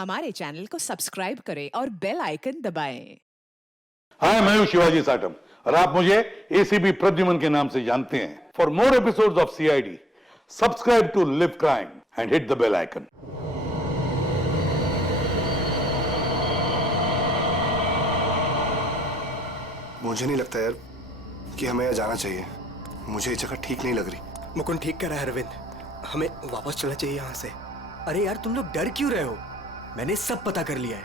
हमारे चैनल को सब्सक्राइब करें और बेल आइकन दबाएं। हाय, मैं हूं शिवाजी साटम और आप मुझे एसीपी प्रद्युमन के नाम से जानते हैं। For more episodes of CID, subscribe to Liv Crime and hit the bell icon. मुझे नहीं लगता यार कि हमें यहाँ जाना चाहिए। मुझे ये जगह ठीक नहीं लग रही। मुकुंद ठीक कह रहा है अरविंद, हमें वापस चलना चाहिए यहाँ से। अरे यार तुम लोग डर क्यों रहे हो? मैंने सब पता कर लिया है।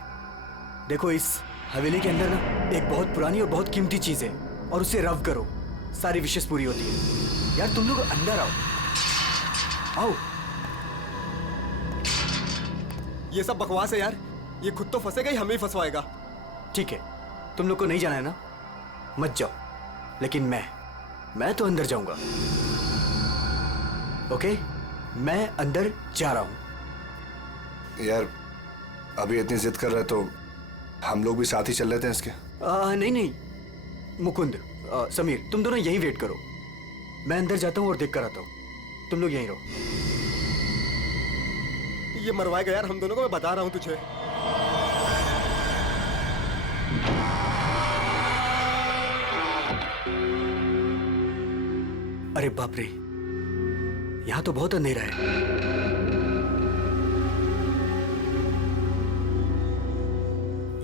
देखो इस हवेली के अंदर ना एक बहुत पुरानी और बहुत कीमती चीज है और उसे रव करो, सारी विशेष पूरी होती है। यार तुम लोग अंदर आओ, आओ। ये सब बकवास है यार, ये खुद तो फंसेगा ही हमें ही फंसवाएगा। ठीक है, तुम लोग को नहीं जाना है ना, मत जाओ, लेकिन मैं तो अंदर जाऊंगा। ओके, मैं अंदर जा रहा हूं। यार अभी इतनी जिद कर रहे तो हम लोग भी साथ ही चल लेते हैं इसके। नहीं मुकुंद, समीर, तुम दोनों यहीं वेट करो। मैं अंदर जाता हूं और देख कर आता हूं। तुम लोग यहीं रहो। ये मरवाएगा यार हम दोनों को, मैं बता रहा हूं तुझे। अरे बाप रे, यहां तो बहुत अंधेरा है।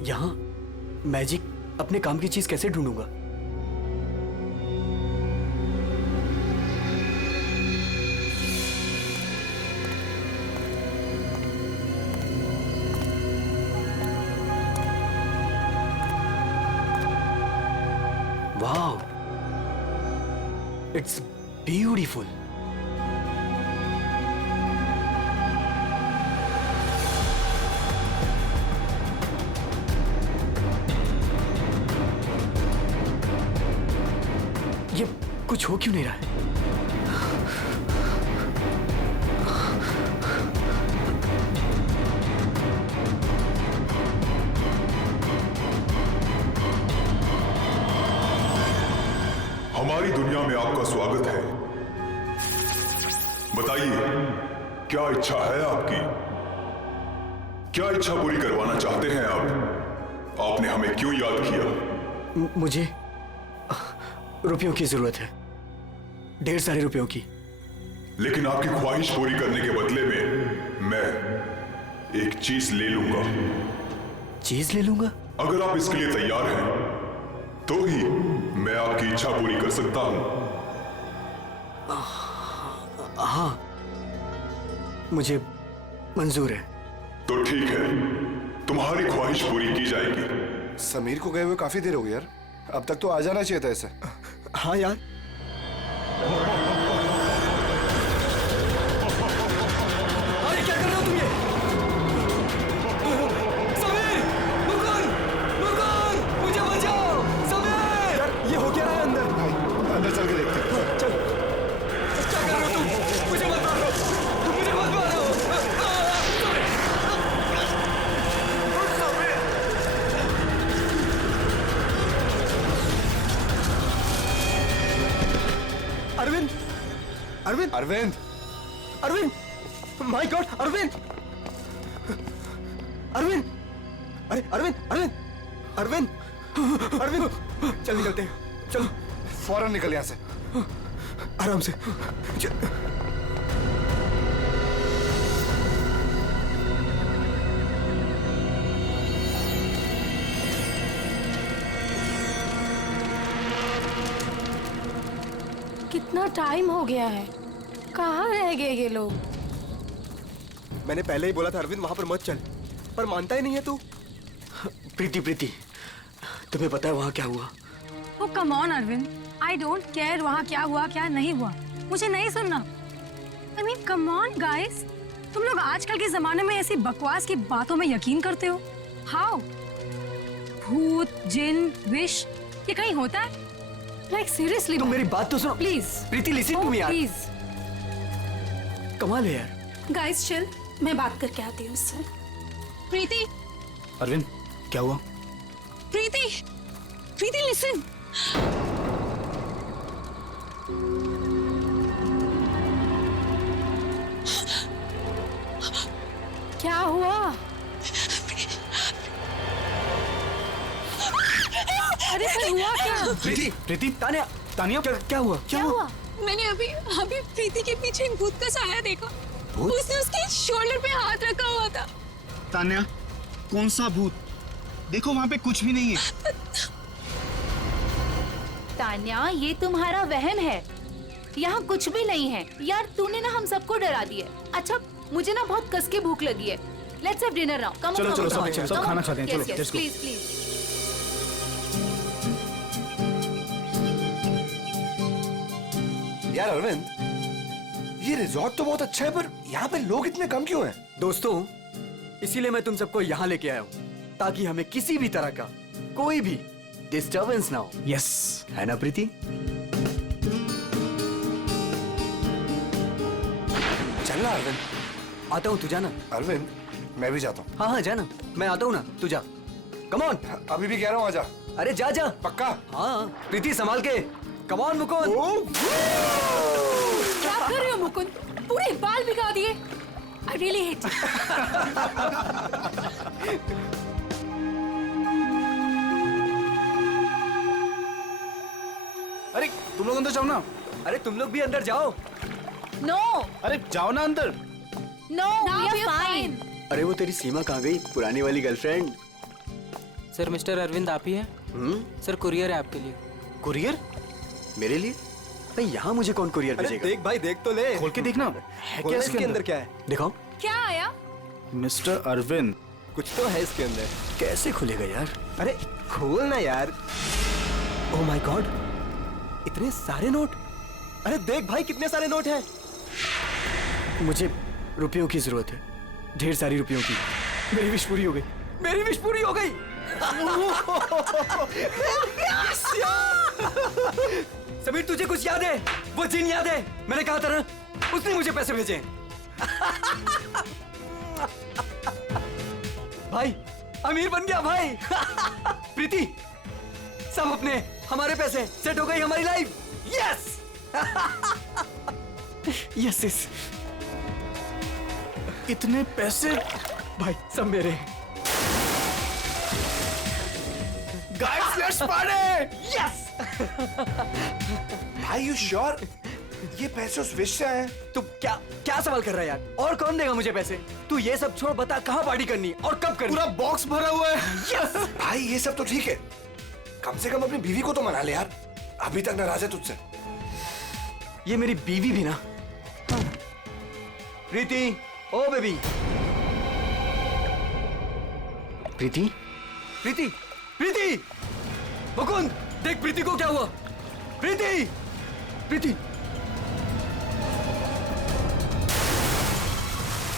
यहां मैजिक अपने काम की चीज कैसे ढूंढूंगा? Wow, it's beautiful. ये कुछ हो क्यों नहीं रहा है? हमारी दुनिया में आपका स्वागत है। बताइए, क्या इच्छा है आपकी? क्या इच्छा पूरी करवाना चाहते हैं आप? आपने हमें क्यों याद किया? मुझे रुपयों की जरूरत है, ढेर सारे रुपयों की। लेकिन आपकी ख्वाहिश पूरी करने के बदले में मैं एक चीज ले लूंगा। चीज ले लूंगा? अगर आप इसके लिए तैयार हैं तो ही मैं आपकी इच्छा पूरी कर सकता हूं। हाँ, मुझे मंजूर है। तो ठीक है, तुम्हारी ख्वाहिश पूरी की जाएगी। समीर को गए हुए काफी देर हो गई यार, अब तक तो आ जाना चाहिए था इसे। हाँ यार, अरे क्या कर रहे हो तुम ये? समीर! मुकुंद! मुकुंद! मुझे बचाओ! समीर! यार ये हो क्या रहा है अंदर? भाई अंदर चल के देखते हैं। चल। क्या कर रहे हो तुम? मुझे मत मारो! मुझे मत मारो! अरविंद! अरविंद! अरविंद! अरविंद! My god! अरविंद! अरविंद! अरे अरविंद! अरविंद! अरविंद! अरविंद! चल निकलते हैं, चलो। फौरन निकल यहाँ से। आराम से चल। कितना टाइम हो गया है, कहाँ रह गए ये लोग? मैंने पहले ही बोला था अरविंद वहां पर मत चल, पर मानता ही नहीं है तू। प्रीति, तुम्हें पता है वहां क्या हुआ? Oh come on Arvind, I don't care वहाँ क्या हुआ क्या नहीं हुआ, मुझे नहीं सुनना। I mean come on guys, तुम लोग आजकल के जमाने में ऐसी बकवास की बातों में यकीन करते हो? हाउ? भूत, जिन, विश, ये कहीं होता है? लाइक सीरियसली तुम मेरी बात तो सुनो please. Preeti, listen to me यार। प्लीज कमाल है यार। गाइस चिल, मैं बात करके आती हूँ उससे। प्रीति, अरविंद क्या हुआ? प्रीति, प्रीति लिसन। क्या हुआ? अरे पर हुआ क्या? प्रीति, तानिया, तानिया क्या हुआ? क्या हुआ? मैंने अभी प्रीति के पीछे एक भूत का साया देखा। उसने उसके शोल्डर पे हाथ रखा हुआ था। तान्या, कौन सा भूत? देखो वहाँ पे कुछ भी नहीं है। तान्या, ये तुम्हारा वहम है। यहाँ कुछ भी नहीं है। यार तूने ना हम सबको डरा दिया। अच्छा, मुझे ना बहुत कस के भूख लगी है। Let's have dinner now. Come चलो सब खाना खाते हैं। चलो let's go। Please please. यार अरविंद, ये रिजॉर्ट तो बहुत अच्छा है, पर यहाँ पे लोग इतने कम क्यों हैं? दोस्तों, इसीलिए मैं तुम सबको यहाँ लेके आया हूँ, ताकि हमें किसी भी तरह का कोई भी डिस्टर्बेंस ना हो। यस, है ना प्रीति? चलना अरविंद। आता हूँ, तू जाना। अरविंद, मैं भी जाता हूँ। हाँ जाना, मैं आता हूँ ना, तू जा। Come on. अभी भी कह रहा हूँ, आजा। अरे जा जा। पक्का? हाँ, प्रीति संभाल के। Come on Mukund. क्या कर रहे हो मुकुंद? पूरे बाल भिगा दिए। I really hate you। अरे तुम लोग अंदर जाओ ना। अरे तुम लोग भी अंदर जाओ। No, अरे जाओ ना अंदर। no, we are fine। अरे वो तेरी सीमा कहाँ गई, पुरानी वाली गर्लफ्रेंड? सर मिस्टर अरविंद आप ही हैं? सर कुरियर है आपके लिए। कुरियर? मेरे लिए? भाई यहाँ मुझे कौन कुरियर भेजेगा? देख भाई, देख तो ले। खोल के देखना है क्या इसके अंदर। क्या है? दिखाओ। क्या आया? मिस्टर अरविंद, कुछ तो है इसके अंदर। कैसे खुलेगा यार? अरे खोल ना यार। ओह माय गॉड, इतने सारे नोट। अरे देख भाई, कितने सारे नोट हैं। मुझे रुपयों की जरूरत है, ढेर सारी रुपयों की। मेरी विश पूरी हो गई। मेरी विश पूरी हो गई। समीर, तुझे कुछ याद है? वो जिन याद है? मैंने कहा था ना, उसने मुझे पैसे भेजे। भाई अमीर बन गया भाई। प्रीति, सब अपने हमारे पैसे, सेट हो गई हमारी लाइफ। Yes yes yes. इतने पैसे भाई सब मेरे। Guys, let's party. यस। भाई यू श्योर ये पैसे उस विश से आए हैं? तू क्या क्या सवाल कर रहा है यार? और कौन देगा मुझे पैसे? तू ये सब छोड़, बता कहाँ पार्टी करनी है और कब करनी? पूरा बॉक्स भरा हुआ है। यस। भाई ये सब तो ठीक है, कम से कम अपनी बीवी को तो मना ले यार। अभी तक नाराज है तुझसे। ये मेरी बीवी भी ना। प्रीति, ओ बेबी। प्रीति, प्रीति, प्रीति। मुकुंद, देख प्रीति को क्या हुआ। प्रीति, प्रीति।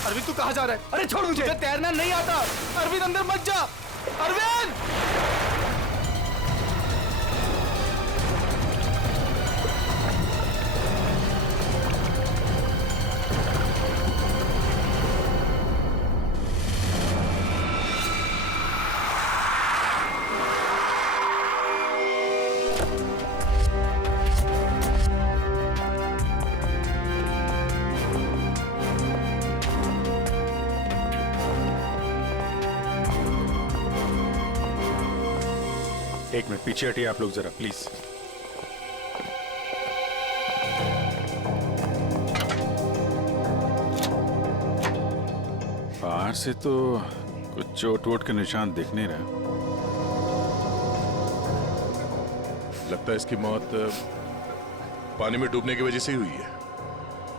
अरविंद तू कहाँ जा रहा है? अरे छोड़ मुझे। तुझे तैरना नहीं आता। अरविंद अंदर मत जा। अरविंद! एक मिनट पीछे हटिए आप लोग जरा प्लीज। बाहर से तो कुछ चोट वोट के निशान दिख नहीं रहा। लगता है इसकी मौत पानी में डूबने की वजह से ही हुई है।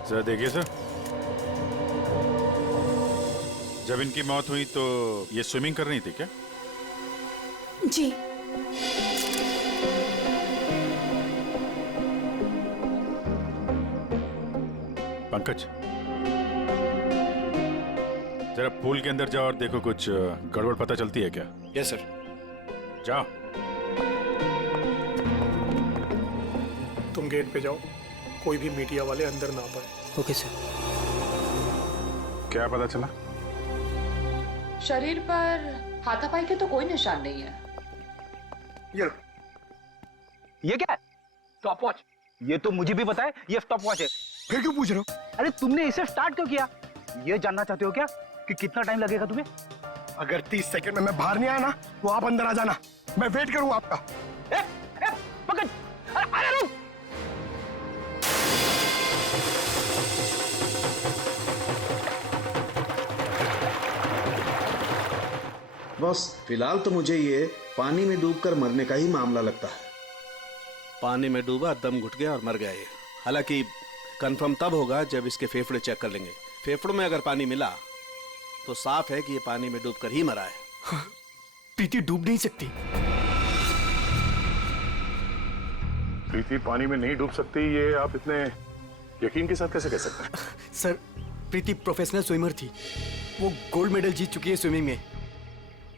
जरा देखिए सर, जब इनकी मौत हुई तो ये स्विमिंग कर रही थी क्या? जी। पंकज, जरा पूल के अंदर जाओ और देखो कुछ गड़बड़ पता चलती है क्या? Yes sir. जाओ। तुम गेट पे जाओ, कोई भी मीडिया वाले अंदर ना पाए। Okay sir. क्या पता चला? शरीर पर हाथापाई के तो कोई निशान नहीं है। ये क्या है? Stop watch. ये तो मुझे भी पता है, ये स्टॉप वॉच है। फिर क्यों पूछ रहे हो? अरे तुमने इसे स्टार्ट क्यों किया? ये जानना चाहते हो क्या कि कितना टाइम लगेगा तुम्हें? अगर 30 सेकंड में मैं बाहर नहीं आया ना तो आप अंदर आ जाना, मैं वेट करूंगा आपका। पकड़, अरे रुक। बस फिलहाल तो मुझे ये पानी में डूबकर मरने का ही मामला लगता है। पानी में डूबा, दम घुट गया और मर गया ये। हालांकि कंफर्म तब होगा जब इसके फेफड़े चेक कर लेंगे। फेफड़ों में अगर पानी मिला तो साफ है कि ये पानी में डूबकर ही मरा है। प्रीति डूब नहीं सकती। प्रीति पानी में नहीं डूब सकती, ये आप इतने यकीन के साथ कैसे कह सकते हैं? सर, प्रीति प्रोफेशनल स्विमर थी। वो गोल्ड मेडल जीत चुकी है स्विमिंग में।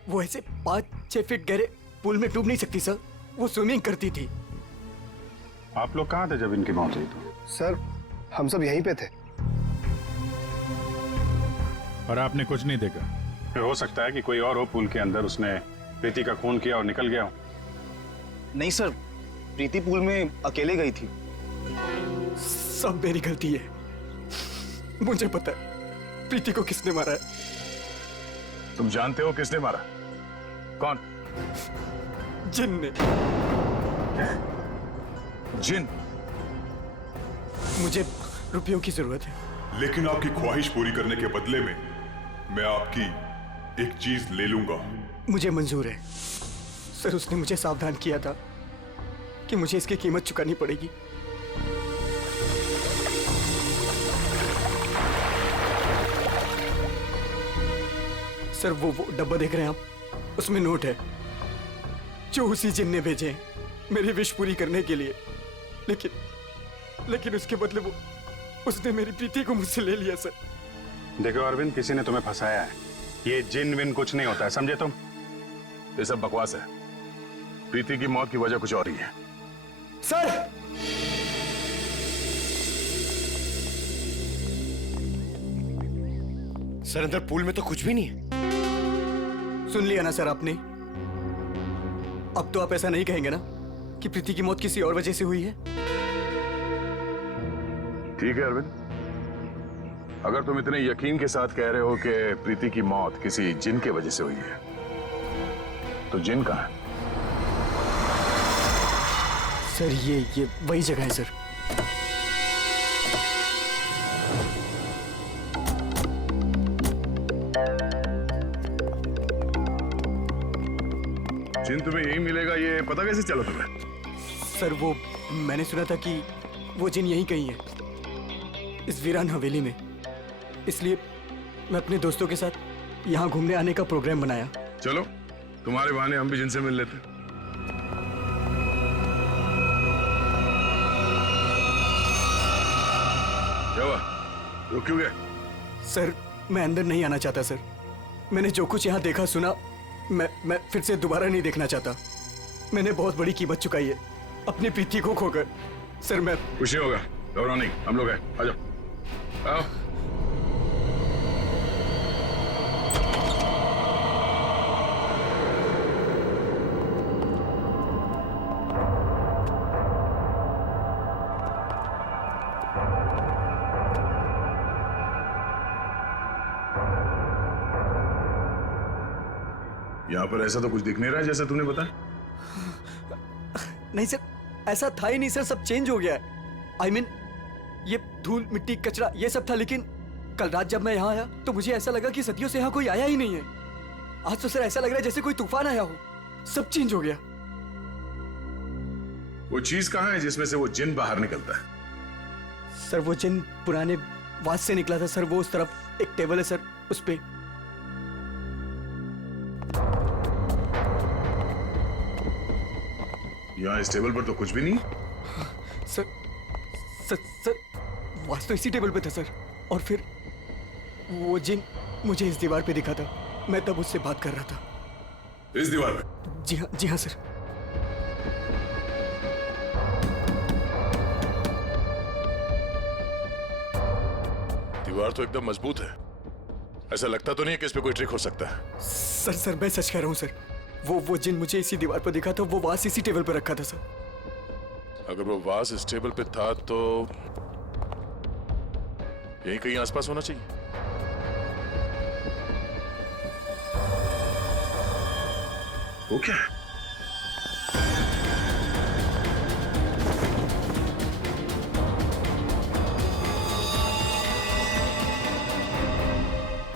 वो ऐसे 5-6 फीट गहरे पूल में डूब नहीं सकती सर। वो स्विमिंग करती थी। आप लोग कहाँ थे जब इनकी मौत हुई? तो सर, हम सब यहीं पे थे। और आपने कुछ नहीं देखा? फिर हो सकता है कि कोई और हो पूल के अंदर, उसने प्रीति का खून किया और निकल गया हो। नहीं सर, प्रीति पूल में अकेले गई थी। सब मेरी गलती है। मुझे पता है प्रीति को किसने मारा है। तुम जानते हो किसने मारा? कौन? जिन ने। जिन? मुझे रुपयों की जरूरत है। लेकिन आपकी ख्वाहिश पूरी करने के बदले में मैं आपकी एक चीज ले लूंगा। मुझे मंजूर है सर। उसने मुझे सावधान किया था कि मुझे इसकी कीमत चुकानी पड़ेगी। सर, वो डब्बा देख रहे हैं आप, उसमें नोट है जो उसी जिन ने भेजे हैं मेरी विश पूरी करने के लिए। लेकिन उसके बदले उसने मेरी प्रीति को मुझसे ले लिया सर। देखो अरविंद, किसी ने तुम्हें फंसाया है। ये जिन विन कुछ नहीं होता है, समझे तुम? ये सब बकवास है। प्रीति की मौत की वजह कुछ और ही है। सर, सर, अंदर पूल में तो कुछ भी नहीं है। सुन लिया ना सर आपने? अब तो आप ऐसा नहीं कहेंगे ना कि प्रीति की मौत किसी और वजह से हुई है? ठीक है अरविंद, अगर तुम इतने यकीन के साथ कह रहे हो कि प्रीति की मौत किसी जिन के वजह से हुई है, तो जिन कहाँ है? सर, ये वही जगह है सर। जिन तुम्हें यही मिलेगा, ये पता कैसे चला तुम्हें? सर, वो मैंने सुना था कि वो जिन यहीं कहीं है, इस वीरान हवेली में। इसलिए मैं अपने दोस्तों के साथ यहाँ घूमने आने का प्रोग्राम बनाया। चलो, तुम्हारे बहाने हम भी जिनसे मिल लेते। क्या हुआ? रुक क्यों गए? सर, मैं अंदर नहीं आना चाहता सर। मैंने जो कुछ यहाँ देखा सुना, मैं फिर से दोबारा नहीं देखना चाहता। मैंने बहुत बड़ी कीमत चुकाई है अपनी प्रीति को खोकर। सर, मैं कुछ नहीं होगा, घबराओ नहीं, हम लोग हैं। आ जाओ, आओ। यहाँ पर ऐसा तो कुछ दिख नहीं रहा है जैसा तूने बताया। नहीं सर, ऐसा था ही नहीं सर। सब चेंज हो गया है। I mean, ये धूल, मिट्टी, कचरा ये सब था। लेकिन कल रात जब मैं यहाँ आया तो मुझे ऐसा लगा कि सदियों से यहाँ कोई आया ही नहीं है। आज तो सर ऐसा लग रहा है जैसे कोई तूफान आया हो। सब चेंज हो गया। वो चीज कहाँ है जिसमें से वो जिन बाहर निकलता है? सर, वो जिन पुराने वास से निकला था सर। वो उस तरफ एक टेबल है सर, उस पे। यहाँ इस टेबल पर तो कुछ भी नहीं। सर, वास तो इसी टेबल पे था सर। और फिर वो जिन मुझे इस दीवार पे दिखा था। मैं तब उससे बात कर रहा था। इस दीवार पे? जी हाँ सर। दीवार तो एकदम मजबूत है। ऐसा लगता तो नहीं है कि इस पे कोई ट्रिक हो सकता है। सर, मैं सच कह रहा हूँ सर। वो जिन मुझे इसी दीवार पर दिखा था। वो वास इसी टेबल पर रखा था सर। अगर वो वास इस टेबल पे था तो यही कहीं आसपास होना चाहिए। वो क्या है?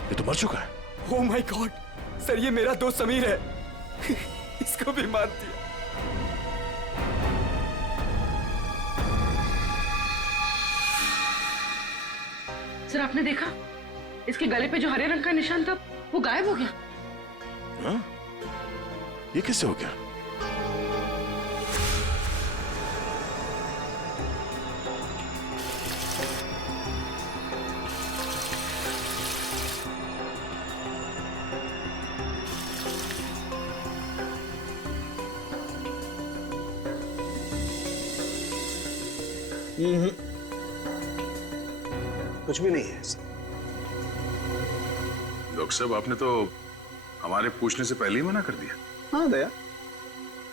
ये तो मर चुका है। ओह माय गॉड सर, ये मेरा दोस्त समीर है। इसको भी मार दिया। सर आपने देखा इसके गले पे जो हरे रंग का निशान था वो गायब हो गया। हाँ? ये किससे हो गया? कुछ भी नहीं है ऐसा। डॉक्टर साहब आपने तो हमारे पूछने से पहले ही मना कर दिया। हाँ दया,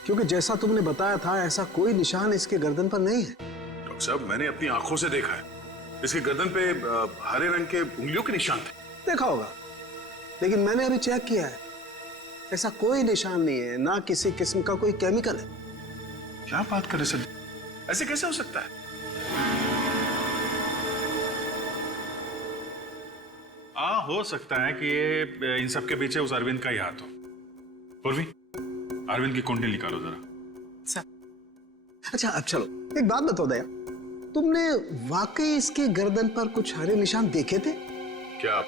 क्योंकि जैसा तुमने बताया था ऐसा कोई निशान इसके गर्दन पर नहीं है। डॉक्टर साहब मैंने अपनी आंखों से देखा है, इसके गर्दन पे हरे रंग के उंगलियों के निशान थे। देखा होगा, लेकिन मैंने अभी चेक किया है, ऐसा कोई निशान नहीं है, ना किसी किस्म का कोई केमिकल है। क्या बात कर रहे सर, ऐसे कैसे हो सकता है? हो सकता है कि ये इन सब के पीछे उस अरविंद का ही हाथ हो। पूर्वी, अरविंद की कुंडली निकालो जरा। अच्छा अब चलो एक बात बताओ दया, तुमने वाकई इसके गर्दन पर कुछ हरे निशान देखे थे? क्या आप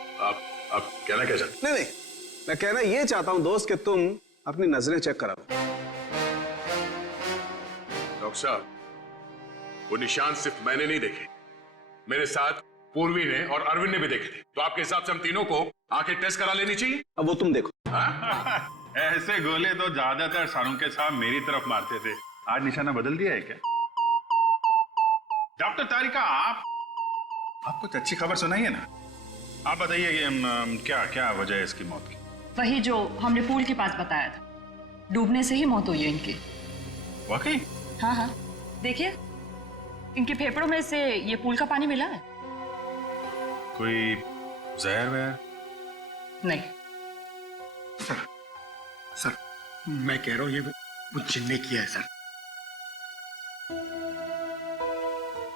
कहना क्या चाहते? नहीं, मैं कहना ये चाहता हूं दोस्त कि तुम अपनी नजरें चेक करा लो। डॉक्टर साहब वो निशान सिर्फ मैंने नहीं देखे, मेरे साथ पूर्वी ने और अरविंद ने भी देखे थे। तो आपके हिसाब से हम तीनों को आंखें टेस्ट करा लेनी चाहिए। अब वो तुम देखो। ऐसे गोले तो ज्यादातर शाहरुख के साहब मेरी तरफ मारते थे, आज निशाना बदल दिया है क्या? डॉक्टर तारिका आप कुछ अच्छी खबर सुनाइए ना। आप बताइए कि क्या क्या वजह है इसकी मौत की? वही जो हमने पूल के पास बताया था, डूबने से ही मौत हुई है इनकी। वाकई? हाँ, देखिए इनके फेफड़ों में से ये पूल का पानी मिला है। कोई जहर वहर? नहीं सर, मैं कह रहा हूं ये वो जिन ने किया है सर।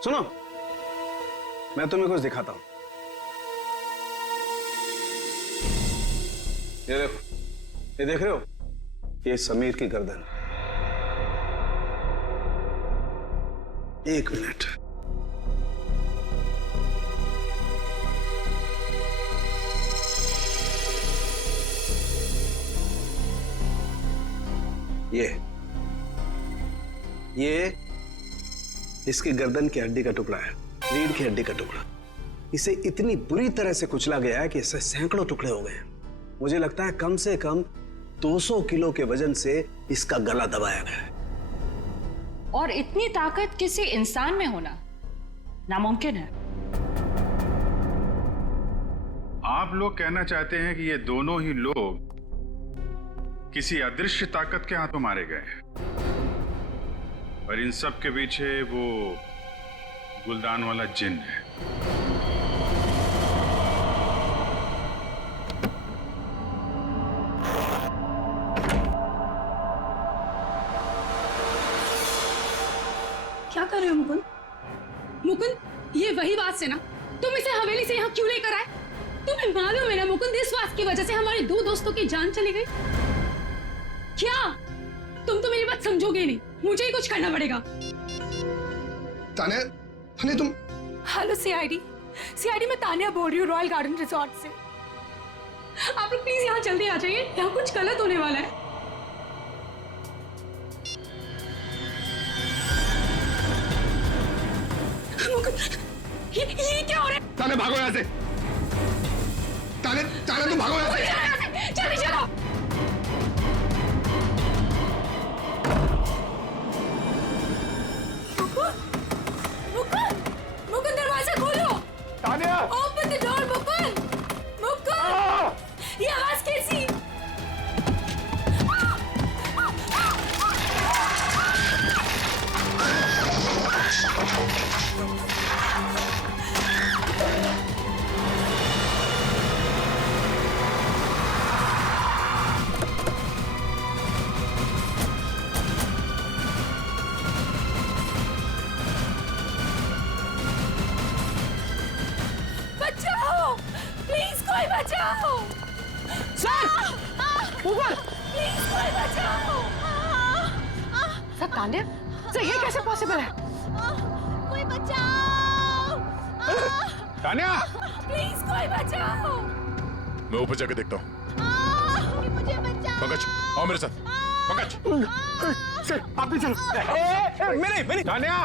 सुनो, मैं तुम्हें कुछ दिखाता हूं। ये देखो, ये देख रहे हो, ये समीर की गर्दन। एक मिनट, ये इसकी गर्दन की हड्डी का टुकड़ा है, रीढ़ की हड्डी का टुकड़ा। इसे इतनी बुरी तरह से कुचला गया है कि इससे सैकड़ों टुकड़े हो गए। मुझे लगता है कम से कम 200 किलो के वजन से इसका गला दबाया गया है। और इतनी ताकत किसी इंसान में होना नामुमकिन है। आप लोग कहना चाहते हैं कि ये दोनों ही लोग किसी अदृश्य ताकत के हाथों मारे गए हैं, और इन सब के पीछे वो गुलदान वाला जिन है। क्या कर रहे हो मुकुंद? मुकुंद, ये वही बात से ना तुम इसे हवेली से यहाँ क्यों लेकर आए? तुम्हें मालूम है ना मुकुंद, इस बात की वजह से हमारे 2 दोस्तों की जान चली गई। क्या तुम तो मेरी बात समझोगे नहीं, मुझे ही कुछ करना पड़ेगा। तान्या तुम। हेलो सीआईडी मैं तान्या बोल रही हूँ, रॉयल गार्डन रिजॉर्ट से। आप लोग प्लीज यहाँ जल्दी आ जाइए, यहाँ कुछ गलत होने वाला है। ये क्या हो रहा है? तान्या भागो यहाँ से। तान्या तुम भागो यहाँ से। जल्दी चलो। मुकुंद दरवाजा खोलो। Tanya open the door Mukund. ये आवाज कैसी? ऊपर प्लीज कोई बचाओ। सर तान्या, सर ये कैसे पॉसिबल है? कोई बचाओ। तान्या, प्लीज कोई बचाओ। मैं ऊपर जाके देखता हूँ। मुझे बचाओ। पंकज, आओ मेरे साथ। पंकज, सर आप भी चलो। मेरे तान्या,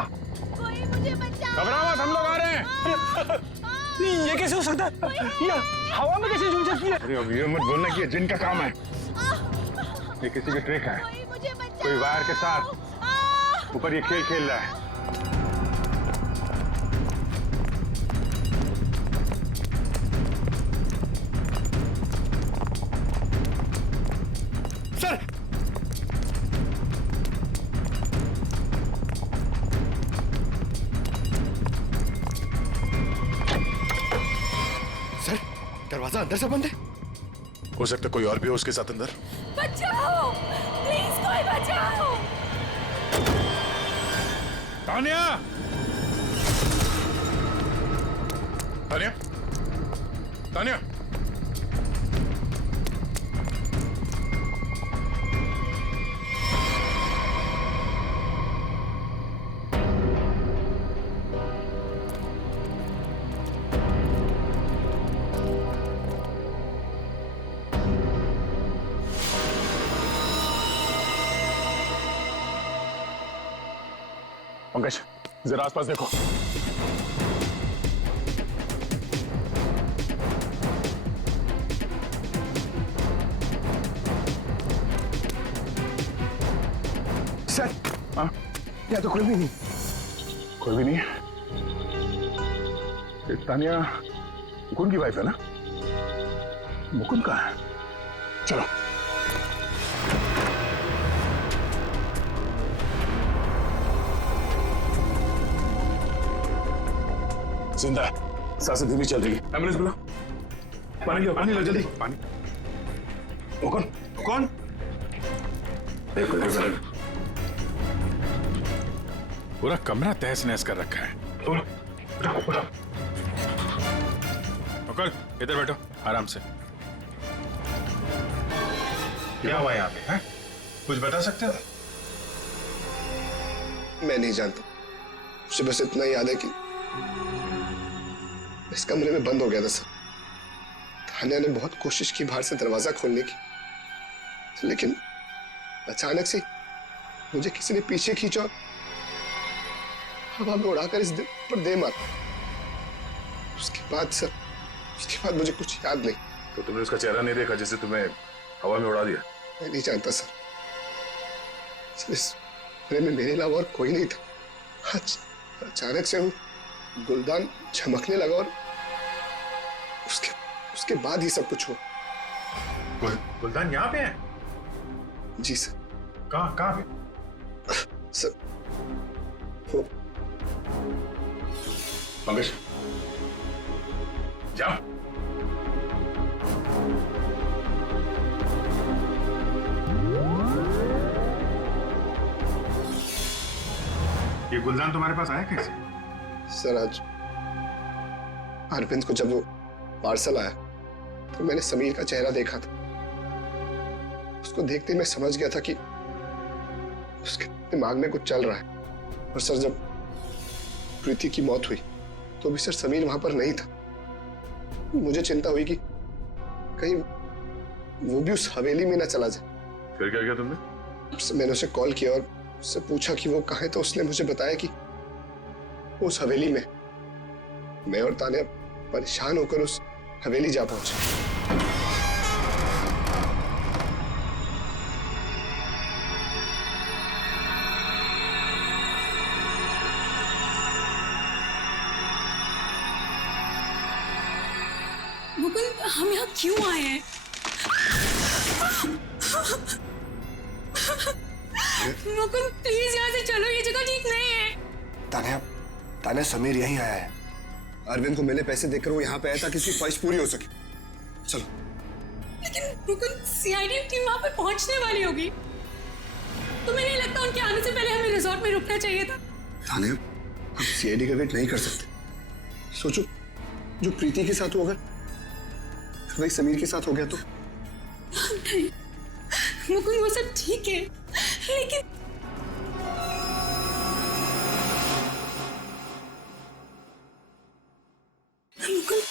कोई मुझे बचाओ। घबराओ मत, हम लोग आ रहे हैं। ये कैसे हो सकता है? ये हवा में कैसे झूल सकती है? अरे अब ये मत बोलना कि ये जिन का काम है। ये किसी की ट्रिक है। कोई वायर के साथ ऊपर ये खेल खेल रहा है। सर सर दरवाजा अंदर से बंद है। हो सकता कोई और भी हो उसके साथ अंदर। बचाओ, प्लीज कोई बचाओ। तान्या, तान्या, तान्या, पंकज जरा आसपास देखो। सर हाँ यहाँ तो कोई भी नहीं। कोई भी नहीं है। ये तान्या मुकुंद की वाइफ है ना? मुकुंद कहाँ है? चलो। जिंदा है, सांसें धीमी चल रही है। एम्बुलेंस बुलाओ। पानी लो, पानी लो जल्दी। पानी। मुकुंद, मुकुंद। पूरा कमरा तहस नहस कर रखा है। मुकुंद इधर बैठो आराम से। क्या हुआ यहाँ पे? हैं? कुछ बता सकते हो? मैं नहीं जानता, मुझे बस इतना याद है कि इस कमरे में बंद हो गया था सर। तान्या ने बहुत कोशिश की बाहर से दरवाजा खोलने की, लेकिन अचानक से मुझे किसी ने पीछे खींचा और हवा में उड़ाकर इस दिल पर दे मारा। उसके बाद मुझे कुछ याद नहीं। तो तुमने उसका चेहरा नहीं देखा जिसे तुम्हें हवा में उड़ा दिया? मैं नहीं जानता सर, इस कमरे में मेरे अलावा और कोई नहीं था। अचानक से वो गुलदान झमकने लगा और उसके बाद ही सब कुछ हुआ। गुलदान यहाँ पे है? जी सर। कहाँ पे? सर वो पंकज जाओ। ये गुलदान तुम्हारे पास आया कैसे? सर आज अरविंद को जब वो पार्सल आया तो मैंने समीर का चेहरा देखा था। उसको देखते ही मैं समझ गया था कि उसके दिमाग में कुछ चल रहा है। और सर जब प्रीति की मौत हुई तो भी सर समीर वहां पर नहीं था। मुझे चिंता हुई कि कहीं वो भी उस हवेली में ना चला जाए। फिर क्या किया तुमने? मैंने उसे कॉल किया और उससे पूछा कि वो कहाँ है, तो उसने मुझे बताया कि उस हवेली में। मैं और तान्या परेशान होकर उस हवेली जा पहुंचे। मुकुंद हम यहाँ क्यों आए हैं? मुकुंद प्लीज यहाँ से चलो, ये जगह ठीक नहीं है। तान्या समीर यहीं आया है। अरविंद को मैंने पैसे देकर वो यहाँ पे आया ताकि उसकी ख्वाहिश पूरी हो सके। चलो। लेकिन मुकुंद सीआईडी टीम वहाँ पे पहुँचने वाली होगी। तुम्हें नहीं लगता उनके आने से पहले हमें रिजॉर्ट में रुकना चाहिए था? तान्या हम सीआईडी का वेट नहीं कर सकते। सोचो जो प्रीति के साथ हो, अगर वही समीर के साथ हो गया तो? नहीं, मुकुंद वो सब ठीक है, लेकिन मुकुंद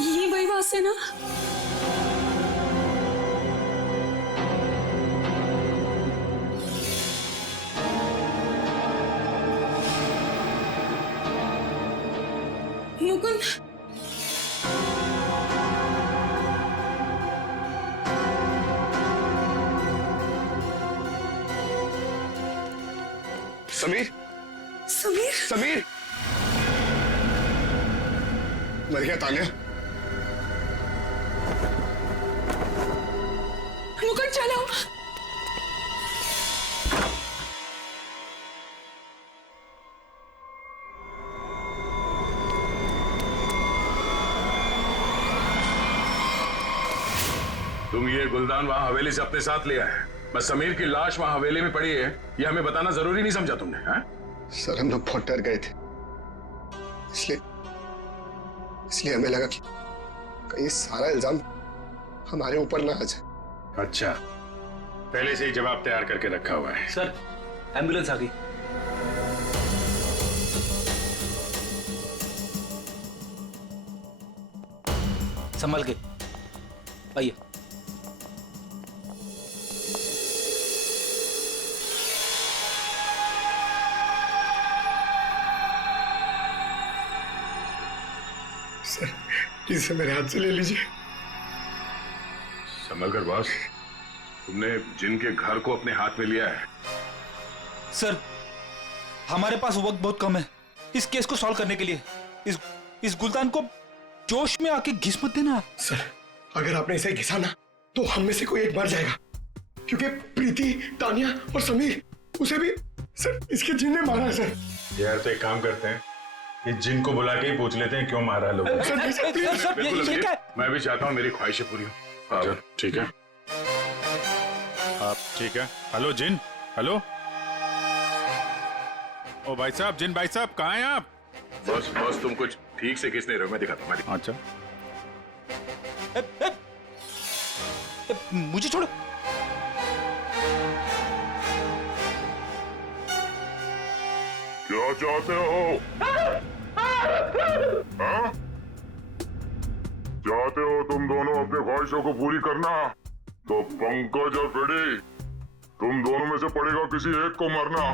ये वही बात है ना? मुकुंद समीर समीर समीर मर गया तान्या। मुकुंद चलो। तुम ये गुलदान वहां हवेली से अपने साथ लिया है, बस समीर की लाश वहां हवेली में पड़ी है ये हमें बताना जरूरी नहीं समझा तुमने? हाँ? सर हम लोग बहुत डर गए थे, इसलिए हमें लगा कि कहीं सारा इल्जाम हमारे ऊपर ना आ जाए। अच्छा, पहले से ही जवाब तैयार करके रखा हुआ है। सर एम्बुलेंस आ गई। संभल के आइए। सर प्लीज मेरे हाथ से ले लीजिए। संभल कर बॉस, तुमने जिनके घर को अपने हाथ में लिया है। सर हमारे पास वक्त बहुत कम है इस केस को सॉल्व करने के लिए। इस गुलदान को जोश में आके घिस मत देना। सर अगर आपने इसे घिसा ना तो हम में से कोई एक मर जाएगा, क्योंकि प्रीति, तानिया और समीर उसे भी सर इसके जिन ने मारा है। सर यार तो एक काम करते हैं, ये जिन को बुला के ही पूछ लेते हैं क्यों मारा लोग। मैं भी चाहता हूँ मेरी ख्वाहिशें पूरी हो। अच्छा ठीक है, आप ठीक है? हेलो जिन, हेलो। ओ भाई साहब, जिन भाई साहब कहाँ हैं आप? बॉस बॉस तुम कुछ ठीक से किस नहीं रहे, मैं दिखाता हूँ। अच्छा मुझे छोड़ो। क्या चाहते हो? हाँ? चाहते हो तुम दोनों अपने ख्वाहिशों को पूरी करना? तो पंकज और फ्रेडी, तुम दोनों में से पड़ेगा किसी एक को मरना।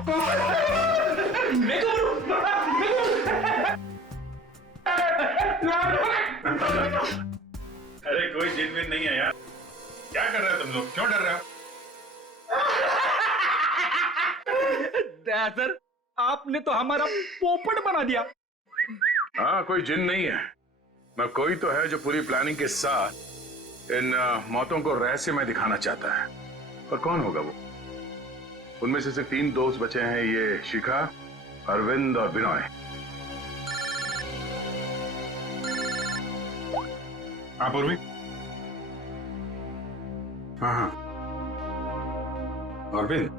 अरे कोई जिन विन नहीं है यार, क्या कर रहे हो तुम लोग? क्यों डर रहे हो? सर आपने तो हमारा पोपट बना दिया। हाँ कोई जिन नहीं है, मैं कोई तो है जो पूरी प्लानिंग के साथ इन मौतों को रहस्यमय दिखाना चाहता है। पर कौन होगा वो? उनमें से सिर्फ 3 दोस्त बचे हैं, ये शिखा, अरविंद और विनय। आप उर्वी? हाँ हाँ अरविंद,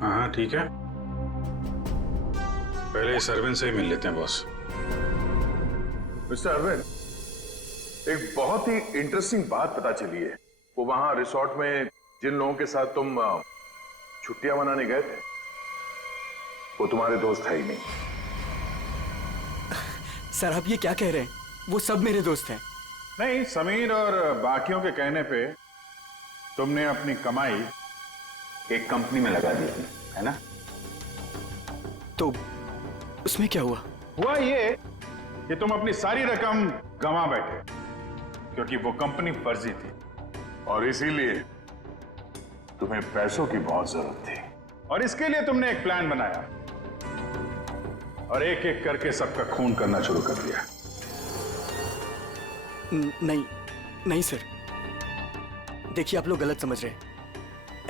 हाँ हाँ ठीक है। पहले इस अरविंद से ही मिल लेते हैं बॉस। मिस्टर अरविंद, एक बहुत ही इंटरेस्टिंग बात पता चली है। वो वहां रिसोर्ट में जिन लोगों के साथ तुम छुट्टियां मनाने गए थे, वो तुम्हारे दोस्त है ही नहीं। सर आप ये क्या कह रहे हैं? वो सब मेरे दोस्त हैं। नहीं, समीर और बाकियों के कहने पे तुमने अपनी कमाई एक कंपनी में लगा दी थी, है ना? तो उसमें क्या हुआ? हुआ ये कि तुम अपनी सारी रकम गंवा बैठे, क्योंकि वो कंपनी फर्जी थी और इसीलिए तुम्हें पैसों की बहुत जरूरत थी। और इसके लिए तुमने एक प्लान बनाया और एक एक करके सबका खून करना शुरू कर दिया। नहीं नहीं सर, देखिए आप लोग गलत समझ रहे हैं।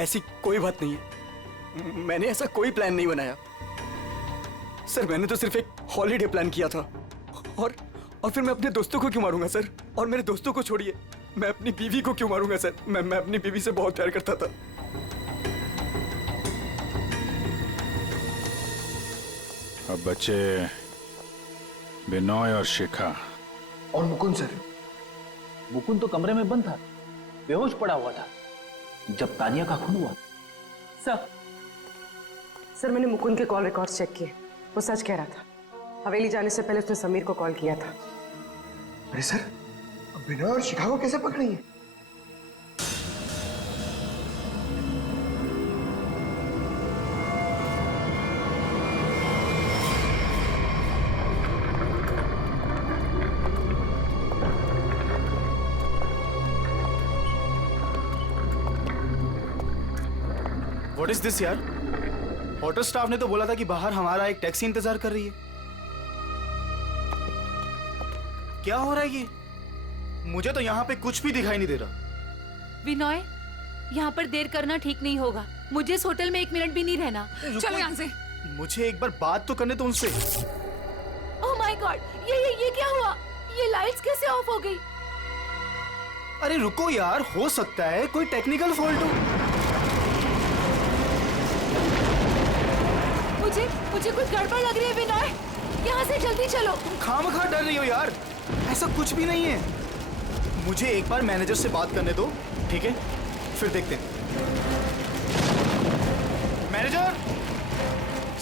ऐसी कोई बात नहीं है, मैंने ऐसा कोई प्लान नहीं बनाया। सर मैंने तो सिर्फ एक हॉलीडे प्लान किया था। और फिर मैं अपने दोस्तों को क्यों मारूंगा सर? और मेरे दोस्तों को छोड़िए, मैं अपनी बीवी को क्यों मारूंगा सर? मैं अपनी बीवी से बहुत प्यार करता था। अब बच्चे बिनोय और शिखा और मुकुंद सर। मुकुंद तो कमरे में बंद था, बेहोश पड़ा हुआ था। जब तानिया का खून हुआ? सर मैंने मुकुंद के कॉल रिकॉर्ड्स चेक किए, वो सच कह रहा था। हवेली जाने से पहले उसने समीर को कॉल किया था। अरे सर, अब विनय और शिखा को कैसे पकड़ी है? व्हाट इज दिस यार? होटल स्टाफ ने तो बोला था कि बाहर हमारा एक टैक्सी इंतजार कर रही है। क्या हो रहा है ये? मुझे तो यहाँ पे कुछ भी दिखाई नहीं दे रहा। विनय, यहाँ पर देर करना ठीक नहीं होगा। मुझे इस होटल में 1 मिनट भी नहीं रहना। चलो यहाँ से। मुझे एक बार बात तो करने दो उनसे। ओह माय गॉड, ये क्या हुआ? ये लाइट्स कैसे ऑफ हो गई? अरे रुको यार, हो सकता है कोई टेक्निकल फॉल्ट हो। मुझे कुछ गड़बड़ लग रही है विनय, यहाँ से जल्दी चलो। तुम खामखा डर रही हो यार, ऐसा कुछ भी नहीं है। मुझे एक बार मैनेजर से बात करने दो, ठीक है? फिर देखते हैं। Manager,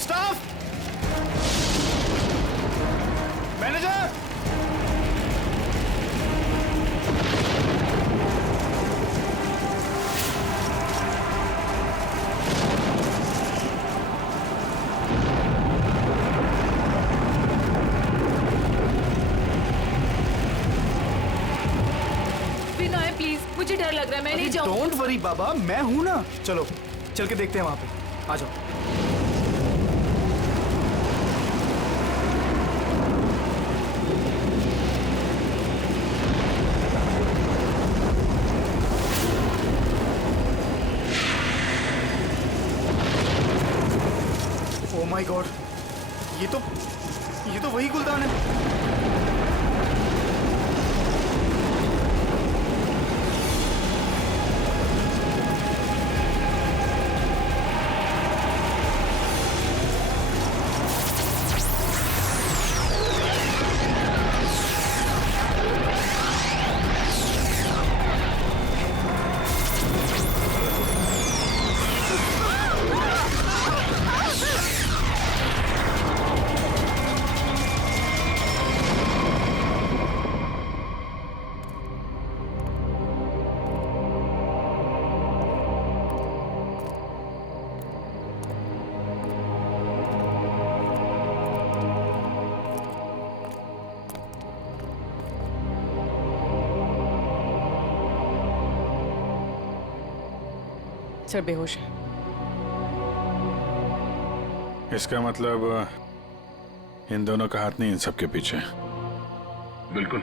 staff, manager. मुझे डर लग रहा है, मैं नहीं जाऊंगी। डोंट वरी बाबा, मैं हूं ना। चलो चल के देखते हैं वहां पे। आ जाओ। ओह माय गॉड, ये तो वही गुलदान है। सर बेहोश है। इसका मतलब इन दोनों का हाथ नहीं इन सबके पीछे। बिल्कुल,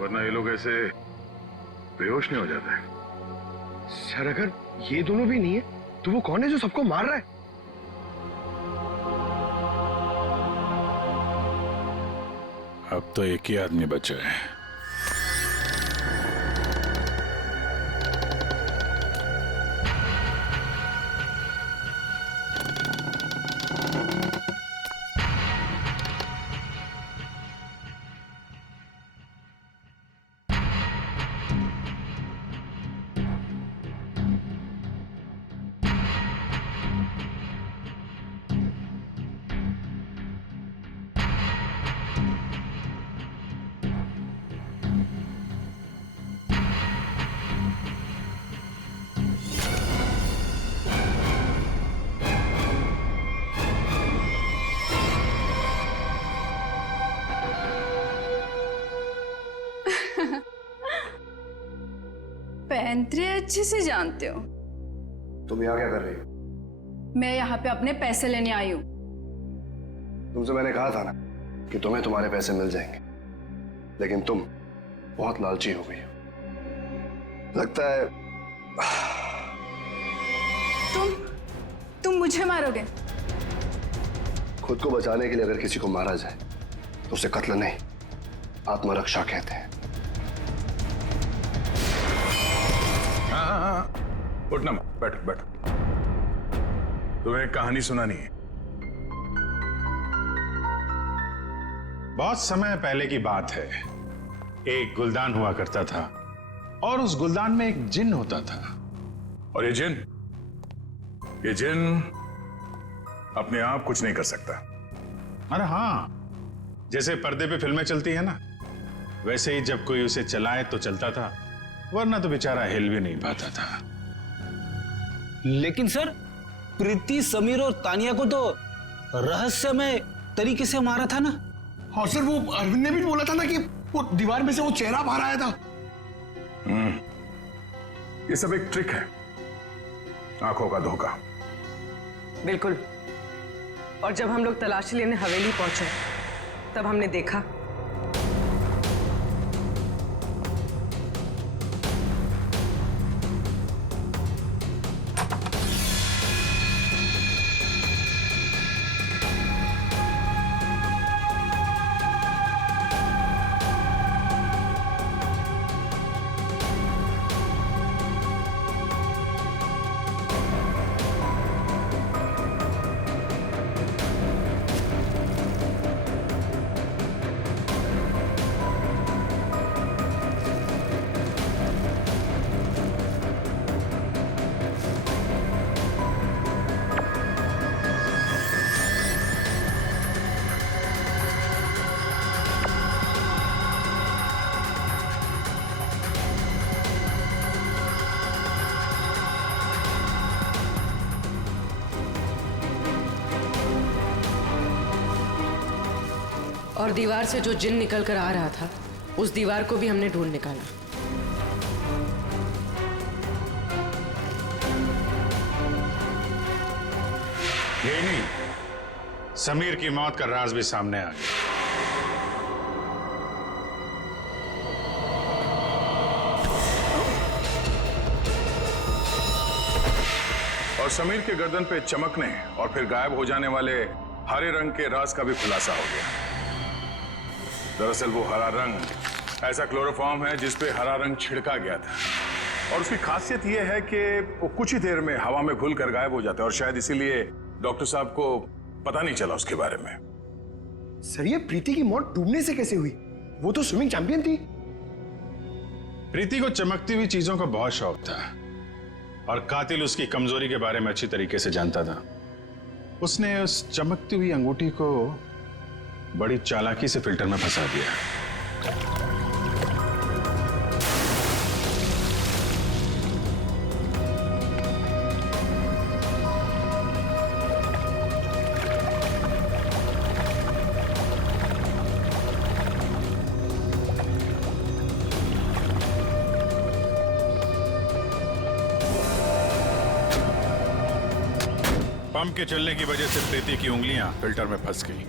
वरना ये लोग ऐसे बेहोश नहीं हो जाते। सर अगर ये दोनों भी नहीं है तो वो कौन है जो सबको मार रहा है? अब तो एक ही आदमी बचा है। पैंतरे अच्छे से जानते हो। तुम यहाँ क्या कर रही हो? मैं यहाँ पे अपने पैसे लेने आई हूँ। तुमसे मैंने कहा था ना कि तुम्हें तुम्हारे पैसे मिल जाएंगे, लेकिन तुम बहुत लालची हो गई हो। लगता है तुम मुझे मारोगे? खुद को बचाने के लिए अगर किसी को मारा जाए तो उसे कत्ल नहीं, आत्मरक्षा कहते हैं। हाँ, उठना मत, बैठो बैठो। तुम्हें एक कहानी सुनानी है। बहुत समय पहले की बात है। एक गुलदान हुआ करता था और उस गुलदान में एक जिन होता था। और ये जिन अपने आप कुछ नहीं कर सकता। अरे हाँ, जैसे पर्दे पे फिल्में चलती है ना, वैसे ही जब कोई उसे चलाए तो चलता था, वरना तो बेचारा हिल भी नहीं पाता था। लेकिन सर, प्रीति, समीर और तानिया को तो रहस्यमय तरीके से मारा था ना। और सर वो अरविंद ने भी बोला था ना कि वो दीवार में से वो चेहरा बाहर आया था। ये सब एक ट्रिक है, आंखों का धोखा। बिल्कुल। और जब हम लोग तलाशी लेने हवेली पहुंचे तब हमने देखा और दीवार से जो जिन निकल कर आ रहा था, उस दीवार को भी हमने ढूंढ निकाला। यही नहीं, समीर की मौत का राज भी सामने आ गया। और समीर के गर्दन पे चमकने और फिर गायब हो जाने वाले हरे रंग के राज का भी खुलासा हो गया। दरअसल वो हरा रंग ऐसा क्लोरोफॉर्म है जिस पे हरा रंग छिड़का गया था, और उसकी खासियत यह है कि वो कुछ ही देर में हवा में घुल कर गायब हो जाता है, और शायद इसीलिए डॉक्टर साहब को पता नहीं चला उसके बारे में। सर ये प्रीति की मौत डूबने से कैसे हुई? वो तो स्विमिंग चैंपियन थी। प्रीति को चमकती हुई चीजों का बहुत शौक था, और कातिल उसकी कमजोरी के बारे में अच्छी तरीके से जानता था। उसने उस चमकती हुई अंगूठी को बड़ी चालाकी से फिल्टर में फंसा दिया। पंप के चलने की वजह से प्रीति की उंगलियां फिल्टर में फंस गई।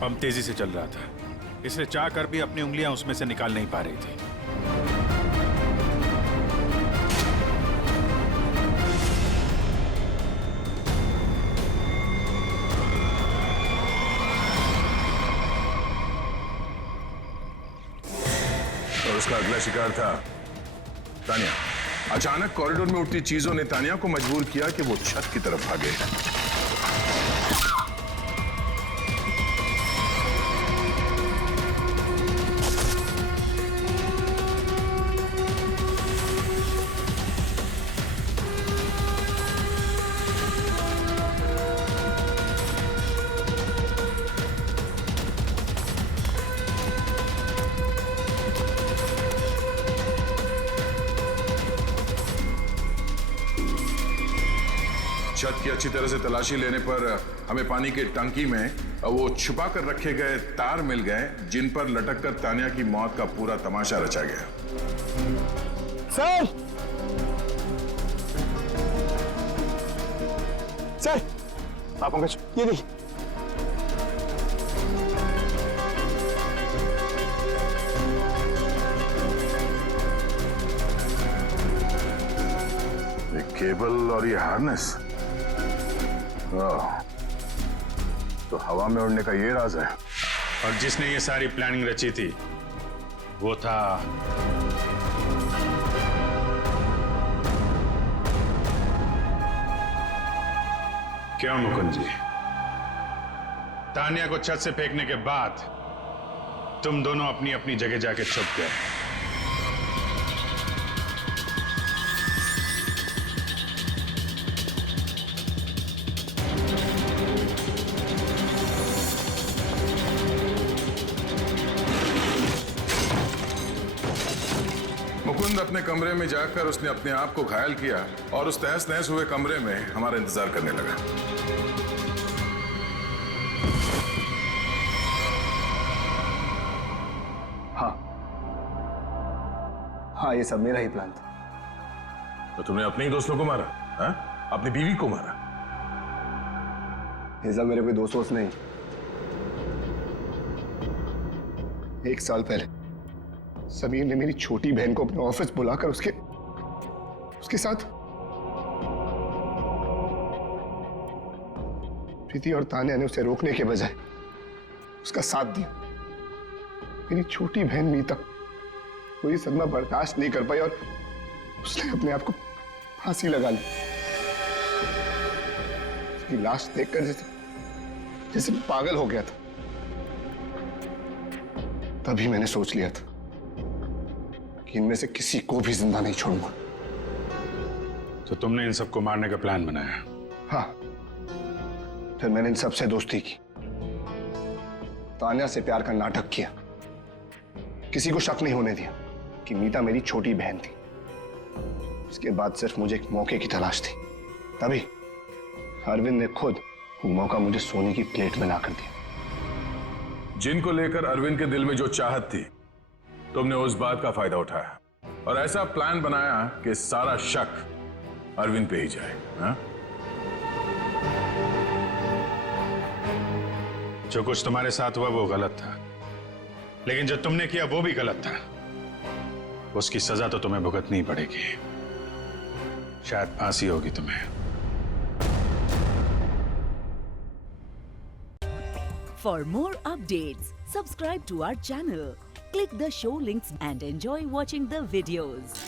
पंप तेजी से चल रहा था, इसलिए चाहकर भी अपनी उंगलियां उसमें से निकाल नहीं पा रही थी। और उसका अगला शिकार था तानिया। अचानक कॉरिडोर में उठती चीजों ने तानिया को मजबूर किया कि वो छत की तरफ भागे। छत की अच्छी तरह से तलाशी लेने पर हमें पानी के टंकी में वो छुपा कर रखे गए तार मिल गए, जिन पर लटक कर तानिया की मौत का पूरा तमाशा रचा गया। सर! सर! आप पंकज, ये देखिए। ये केबल और ये हार्नेस, तो हवा में उड़ने का ये राज है। और जिसने ये सारी प्लानिंग रची थी वो था क्यों मुकुंद जी, तानिया को छत से फेंकने के बाद तुम दोनों अपनी अपनी जगह जाके छुप गए। मुकुंद अपने कमरे में जाकर उसने अपने आप को घायल किया और उस तहस नहस हुए कमरे में हमारा इंतजार करने लगा। हाँ, ये सब मेरा ही प्लान था। तो तुमने अपने ही दोस्तों को मारा? हा? अपनी बीवी को मारा? ये सब मेरे कोई दोस्त वोस्त नहीं। 1 साल पहले समीर ने मेरी छोटी बहन को अपने ऑफिस बुलाकर उसके साथ प्रीति और तान्या ने उसे रोकने के बजाय उसका साथ दिया। मेरी छोटी बहन मीता कोई सदमा बर्दाश्त नहीं कर पाई और उसने अपने आप को फांसी लगा ली। उसकी लाश देखकर जैसे पागल हो गया था। तभी मैंने सोच लिया था कि इनमें से किसी को भी जिंदा नहीं छोड़ूंगा। तो तुमने इन सबको मारने का प्लान बनाया? हाँ, फिर मैंने इन सबसे दोस्ती की, तान्या से प्यार का नाटक किया, किसी को शक नहीं होने दिया कि मीता मेरी छोटी बहन थी। इसके बाद सिर्फ मुझे एक मौके की तलाश थी, तभी अरविंद ने खुद वो मौका मुझे सोने की प्लेट में लाकर दिया। जिनको लेकर अरविंद के दिल में जो चाहत थी, तुमने उस बात का फायदा उठाया और ऐसा प्लान बनाया कि सारा शक अरविंद पे ही जाए। हा? जो कुछ तुम्हारे साथ हुआ वो गलत था, लेकिन जो तुमने किया वो भी गलत था। उसकी सजा तो तुम्हें भुगतनी पड़ेगी। शायद फांसी होगी तुम्हें। For more updates, subscribe to our channel, click the show links and enjoy watching the videos.